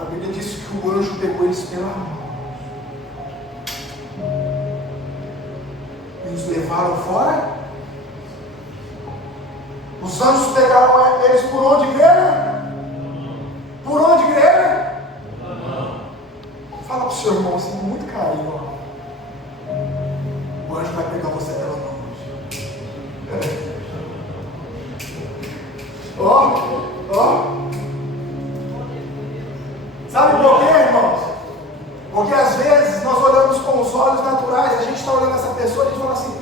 A Bíblia diz que o anjo pegou eles pela mão e os levaram fora. Os anjos pegaram eles por onde, igreja? Por onde, igreja? Fala para o seu irmão assim, com muito carinho, ó. O anjo vai pegar você pela mão hoje. Ó. Sabe por quê, irmãos? Porque às vezes nós olhamos com os olhos naturais, a gente está olhando essa pessoa e a gente fala assim,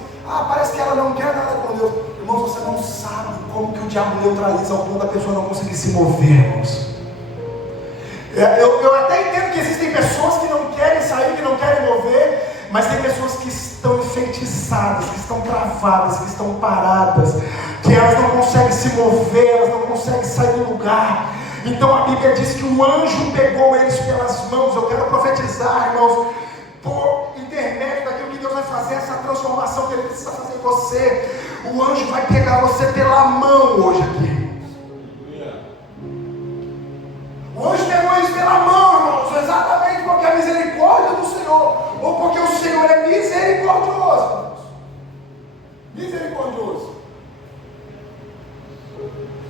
parece que ela não quer nada com Deus. Irmãos, você não sabe como que o diabo neutraliza ao ponto da pessoa não conseguir se mover, irmãos. Eu até entendo que existem pessoas que não querem sair, que não querem mover, mas tem pessoas que estão enfeitiçadas, que estão travadas, que estão paradas, que elas não conseguem se mover, elas não conseguem sair do lugar. Então a Bíblia diz que o anjo pegou eles pelas mãos. Eu quero profetizar, irmãos, por intermédio daquilo que Deus vai fazer, essa transformação que Ele precisa fazer em você. O anjo vai pegar você pela mão hoje aqui. O anjo pegou eles pela mão, irmãos, exatamente porque a misericórdia do Senhor, ou porque o Senhor é misericordioso, irmãos. Misericordioso.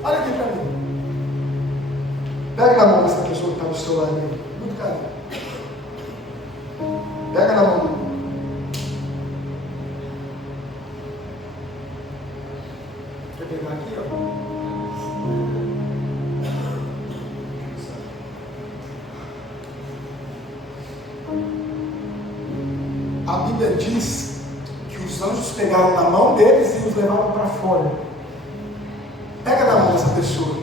Olha aqui para mim. Pega Pega na mão dessa pessoa que está do seu lado aí. Muito carinho. Pega na mão. Quer pegar aqui, ó? A Bíblia diz que os anjos pegaram na mão deles e os levaram para fora. Pega na mão dessa pessoa.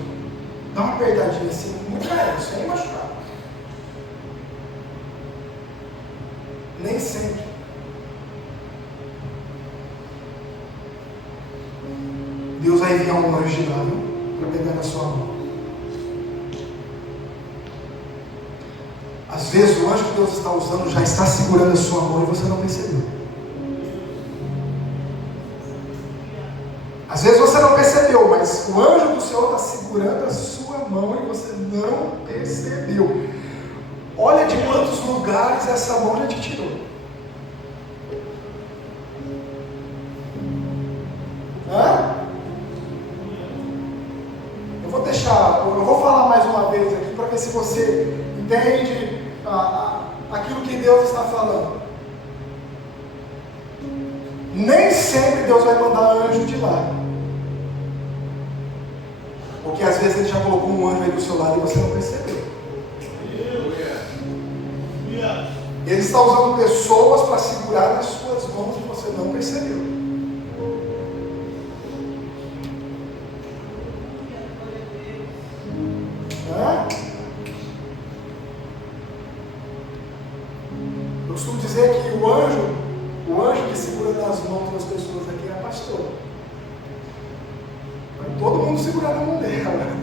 Dá uma apertadinha assim, muito leve, sem machucar. Nem sempre. Deus vai enviar um anjo de lá, para pegar na sua mão. Às vezes o anjo que Deus está usando já está segurando a sua mão e você não percebeu. Às vezes você não percebeu, mas o anjo do Senhor está segurando a sua mão e você não percebeu. Olha de quantos lugares essa mão já te tirou. Hã? Eu vou falar mais uma vez aqui para ver se você entende aquilo que Deus está falando. Nem sempre Deus vai mandar anjo de lá. Porque às vezes Ele já colocou um anjo aí do seu lado e você não percebeu. Ele está usando pessoas para segurar nas suas mãos e você não percebeu. Eu costumo dizer que o anjo que segura nas mãos das pessoas aqui é a pastora. Vai todo mundo segurar na mão dela.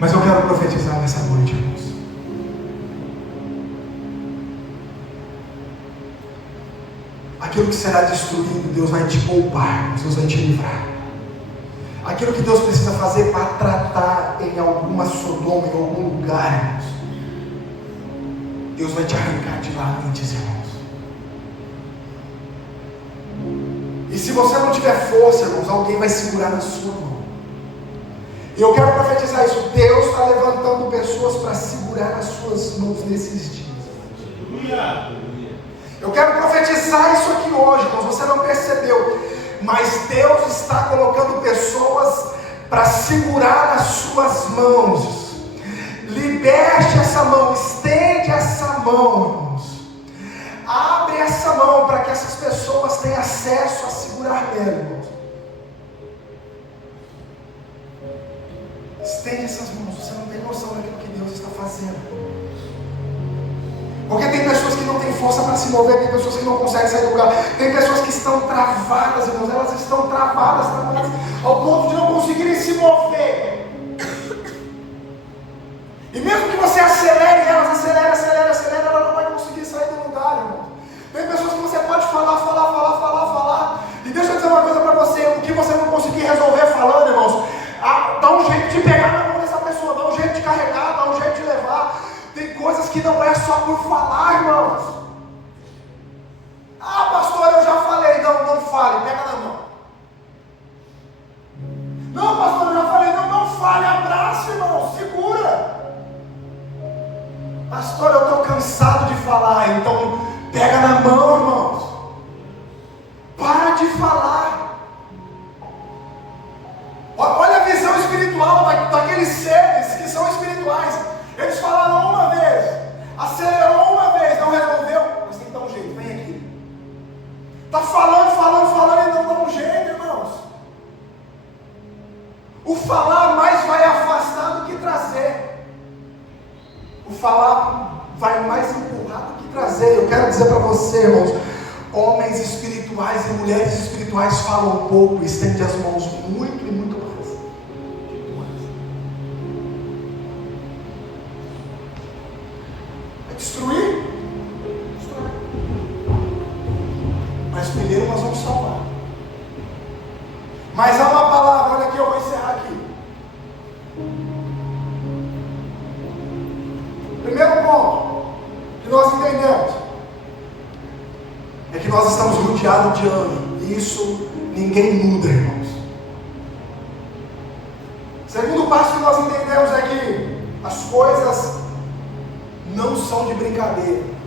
Mas eu quero profetizar nessa noite, irmãos. Aquilo que será destruído, Deus vai te poupar, Deus vai te livrar. Aquilo que Deus precisa fazer para tratar em alguma Sodoma, em algum lugar, irmãos, Deus vai te arrancar de lá antes, irmãos. E se você não tiver força, irmãos, alguém vai segurar na sua mão. E eu quero profetizar isso. Deus está levantando pessoas para segurar as suas mãos nesses dias. Eu quero profetizar isso aqui hoje, irmãos. Você não percebeu, mas Deus está colocando pessoas para segurar as suas mãos. Liberte essa mão, estende essa mão, irmãos. Abre essa mão para que essas pessoas tenham acesso a segurar nela, irmãos. Estende essas mãos. Você não tem noção daquilo que Deus está fazendo. Porque tem pessoas que não têm força para se mover, tem pessoas que não conseguem sair do lugar, tem pessoas que estão travadas, irmãos, elas estão travadas ao ponto de não conseguirem se mover. E mesmo que você acelere elas, acelere, ela não vai conseguir sair do lugar, irmão. Tem pessoas que você pode falar, e deixa eu dizer uma coisa para você: o que você não conseguir resolver falando, irmãos, dá um jeito de pegar na mão dessa pessoa, dá um jeito de carregar, dá um jeito de levar. Tem coisas que não é só por falar, irmãos. Ah, pastor, eu já falei. Não fale, pega na mão. Não, pastor, eu já falei. Não fale, abraça, irmão, segura. Pastor, eu estou cansado de falar. Então pega na mão, irmãos. Para de falar. Olha a visão espiritual daqueles seres que são espirituais. Eles falaram uma vez, acelerou uma vez, não resolveu, mas tem que dar um jeito, vem aqui. Está falando e não dá um jeito, irmãos. O falar mais vai afastar do que trazer. O falar vai mais empurrar do que trazer. Eu quero dizer para você, irmãos, homens espirituais e mulheres espirituais falam pouco, estendem as mãos muito e muito mais. Destruir? Destrói. Mas primeiro nós vamos salvar. Mas há uma palavra, olha aqui, eu vou encerrar aqui. Primeiro ponto: nós entendemos é que nós estamos rodeados de anjo. E isso ninguém muda, irmãos. Segundo passo que nós entendemos é que as coisas não são de brincadeira.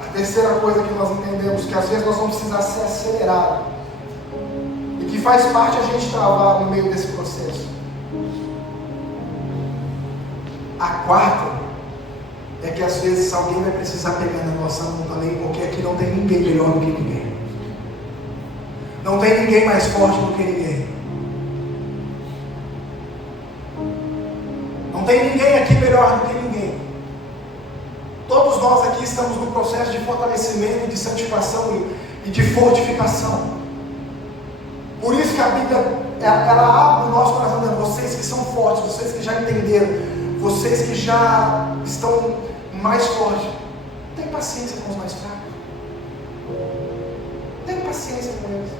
A terceira coisa que nós entendemos, que às vezes nós vamos precisar ser acelerados, e que faz parte a gente travar no meio desse processo. A quarta é que às vezes alguém vai precisar pegar na nossa mão também, porque aqui não tem ninguém melhor do que ninguém. Não tem ninguém mais forte do que ninguém. Não tem ninguém aqui melhor do que ninguém. Todos nós aqui estamos no processo de fortalecimento, de santificação e de fortificação. Por isso que a Bíblia, ela abre o nosso coração, vocês que são fortes, vocês que já entenderam, vocês que já estão mais fortes, tem paciência com os mais fracos. Tem paciência com eles.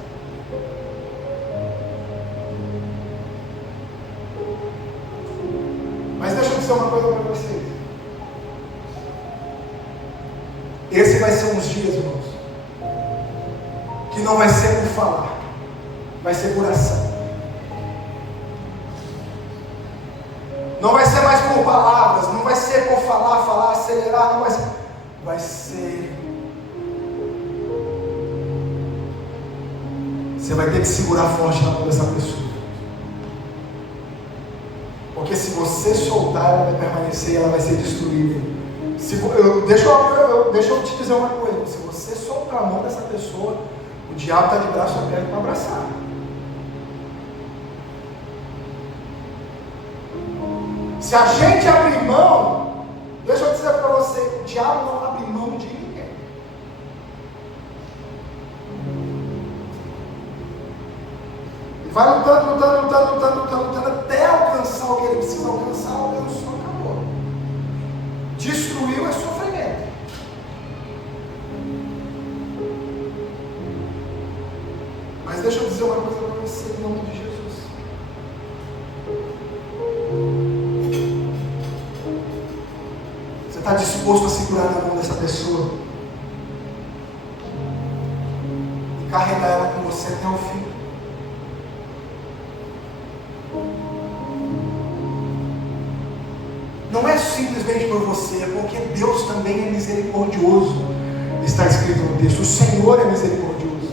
Mas deixa eu dizer uma coisa para vocês. Esse vai ser uns dias, irmãos, que não vai ser por falar, vai ser por ação. Não vai ser mais por palavras, não vai ser por falar, acelerar, não vai ser. Vai ser. Você vai ter que segurar forte na mão dessa pessoa. Porque se você soltar, ela vai permanecer, ela vai ser destruída. Deixa eu te dizer uma coisa. Se você soltar a mão dessa pessoa, o diabo está de braço aberto para abraçar. Se a gente abrir mão, deixa eu dizer para você, o diabo não abre mão de ninguém. Ele vai lutando até alcançar o que ele precisa alcançar, alcançou, acabou. Destruiu é sofrimento. Mas deixa eu dizer uma coisa para você, em nome de Jesus. Você está disposto a segurar na mão dessa pessoa e carregar ela com você até o fim? Não é simplesmente por você, é porque Deus também é misericordioso. Está escrito no texto, o Senhor é misericordioso.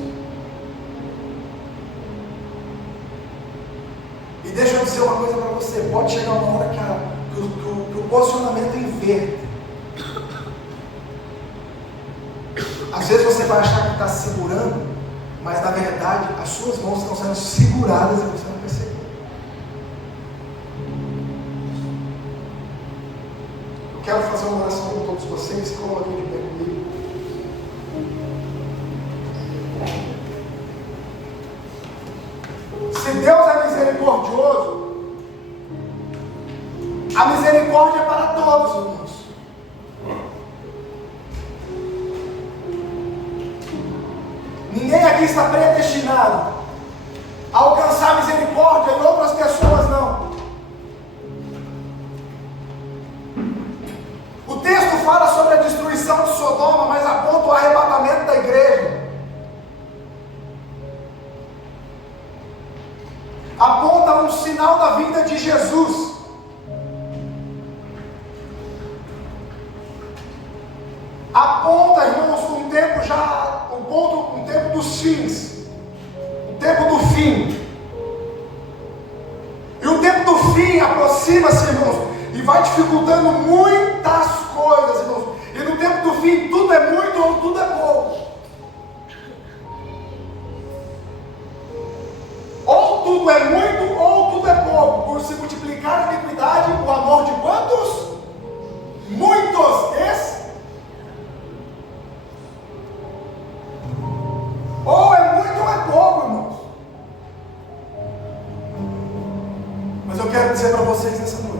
E deixa eu dizer uma coisa para você, pode chegar uma hora que o posicionamento inverte. Às vezes você vai achar que está segurando, mas na verdade as suas mãos estão sendo seguradas e você não percebe. Eu quero fazer uma oração com todos vocês, coloquem de pé comigo. Se Deus é misericordioso, a misericórdia é para todos, irmãos. Ninguém aqui está predestinado a alcançar a misericórdia e outras pessoas não. O texto fala sobre a destruição de Sodoma, mas aponta o arrebatamento da igreja. Aponta um sinal da vinda de Jesus. Aponta, irmãos, um tempo já, um tempo dos fins, um tempo do fim. E o tempo do fim aproxima-se, irmãos, e vai dificultando muitas coisas, irmãos. E no tempo do fim, tudo é muito ou tudo é pouco. Ou tudo é muito ou tudo é pouco. Por se multiplicar a iniquidade, o amor de quantos? Muitos. Esse? Ou é muito ou é pouco, irmãos. Mas eu quero dizer para vocês nessa noite,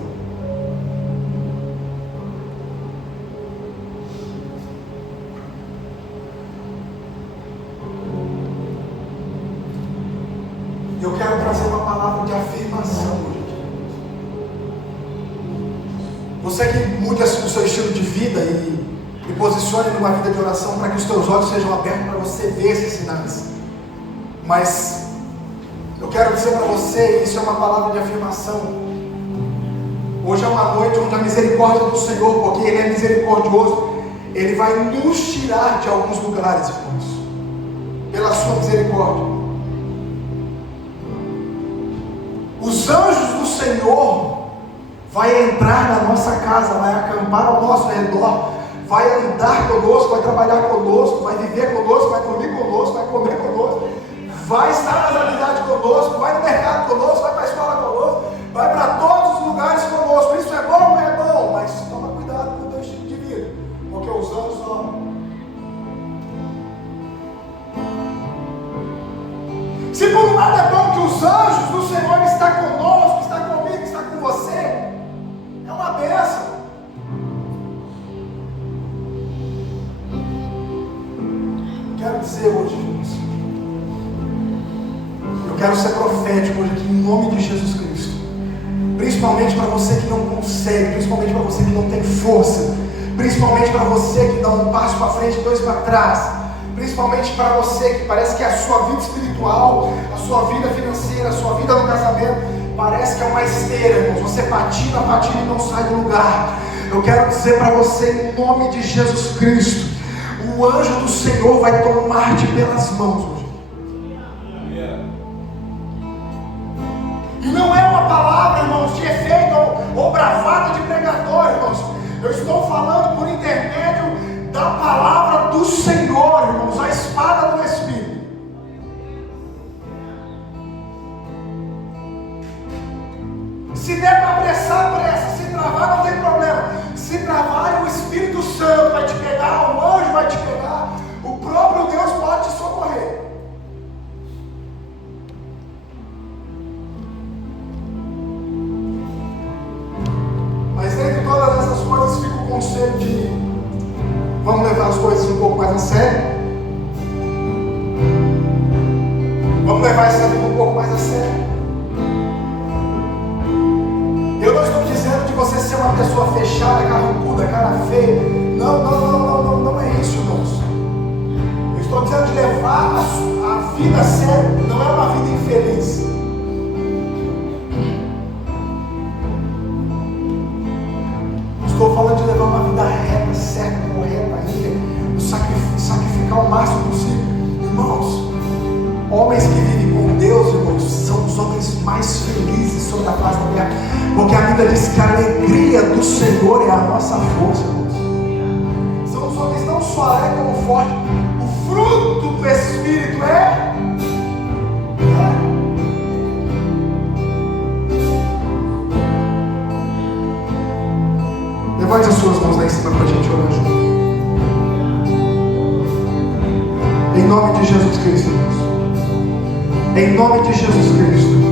eu quero trazer trazer uma palavra de afirmação hoje. Você que mude o seu estilo de vida e posicione numa vida de oração para que os teus olhos sejam abertos para você ver esses sinais. Mas eu quero dizer para você, isso é uma palavra de afirmação. Hoje é uma noite onde a misericórdia do Senhor, porque Ele é misericordioso, Ele vai nos tirar de alguns lugares, irmãos, pela sua misericórdia. Os anjos do Senhor vai entrar na nossa casa, vai acampar ao nosso redor, vai andar conosco, vai trabalhar conosco, vai viver conosco, vai dormir conosco, vai comer conosco, vai estar nas amizades conosco, vai no mercado conosco, vai para a escola conosco, vai para todos os lugares conosco. Isso é bom ou é bom? Mas toma cuidado com o teu estilo de vida, porque os anjos amam. Se por um lado é bom que os anjos do Senhor estão conosco, está comigo, está com você, é uma bênção. Quero dizer hoje, irmãos, eu quero ser profético hoje aqui em nome de Jesus Cristo, principalmente para você que não consegue, principalmente para você que não tem força, principalmente para você que dá um passo para frente e dois para trás, principalmente para você que parece que a sua vida espiritual, a sua vida financeira, a sua vida no casamento parece que é uma esteira, irmãos. Você patina e não sai do lugar. Eu quero dizer para você em nome de Jesus Cristo, o anjo do Senhor vai tomar-te pelas mãos hoje. E não é uma palavra, irmãos, de efeito ou bravata de pregador, irmãos. Eu estou falando por intermédio da palavra do Senhor, irmãos, a espada do Espírito. Se der para apressar, pressa. Se travar, não tem problema. Se travar, o Espírito Santo vai te pegar, o anjo vai te pegar, o próprio Deus pode te socorrer. Mas dentre todas essas coisas fica o conselho de vamos levar as coisas um pouco mais a sério. Vamos levar essa vida um pouco mais a sério. Eu não estou dizendo de você ser uma pessoa fechada, carrancuda, cara feia. Não é isso, irmãos. Eu estou dizendo de levar a vida a sério. Não é uma vida infeliz. Estou falando de levar uma vida reta, certa, correta, íntegra, sacrificar o máximo possível. Irmãos, homens que vivem com Deus, irmãos, são os homens mais felizes sobre a face da terra, porque a Bíblia diz que a alegria do Senhor é a nossa força, irmãos. São os homens não só alegres como fortes. O fruto do Espírito é levante as suas mãos lá em cima para a gente orar junto. Em nome de Jesus Cristo, irmãos. Em nome de Jesus Cristo.